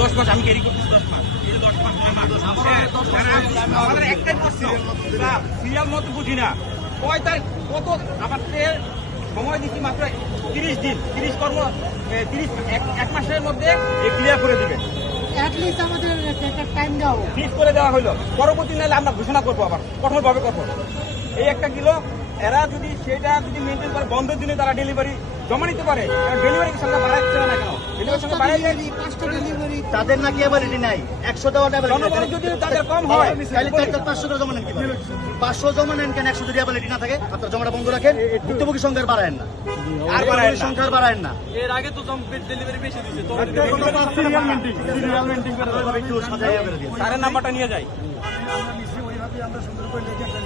দশ মাস আমি ক্যারি করতেছি দশ মাস। এই যে দশ মাস। আমাদের একটাই প্রশ্ন সিরিয়াল মতো বুঝি না। কয় তারিখ কত আমাদের সময় দিচ্ছি মাত্র তিরিশ দিন। তিরিশ কর্ম তিরিশ এক মাসের মধ্যে ক্লিয়ার করে দেবেন আমাদের একটা টাইম দাও। ফিক্স করে দেওয়া হলো পরবর্তী নাহলে আমরা ঘোষণা করব আবার কঠোরভাবে করব এই একটা কিলো এরা যদি সেটা যদি মেনটেন করে বন্ধের দিনে তারা ডেলিভারি জমা নিতে পারে ডেলিভারি বাড়াচ্ছে না কেন? ডেলিভারি পাঁচটা ডেলিভারি তাদের নাকি অ্যাবিলিটি নাই? একশো দেওয়ার জনগণের যদি তাদের কম হয় তাহলে তাদের পাঁচশো করে জমা নেন কীভাবে পাঁচশো জমা নেন কেন একশো যদি অ্যাবিলিটি না থাকে। আপনার জমাটা বন্ধ রাখেন ভুক্তভোগী সংখ্যা বাড়ায়েন না। আর বাড়ায়েন না। সংখ্যা বাড়ায়েন না। এর আগে তো ডেলিভারি বেশি তো করে নাম্বারটা নিয়ে যাই। আমরা অবস্থান আবার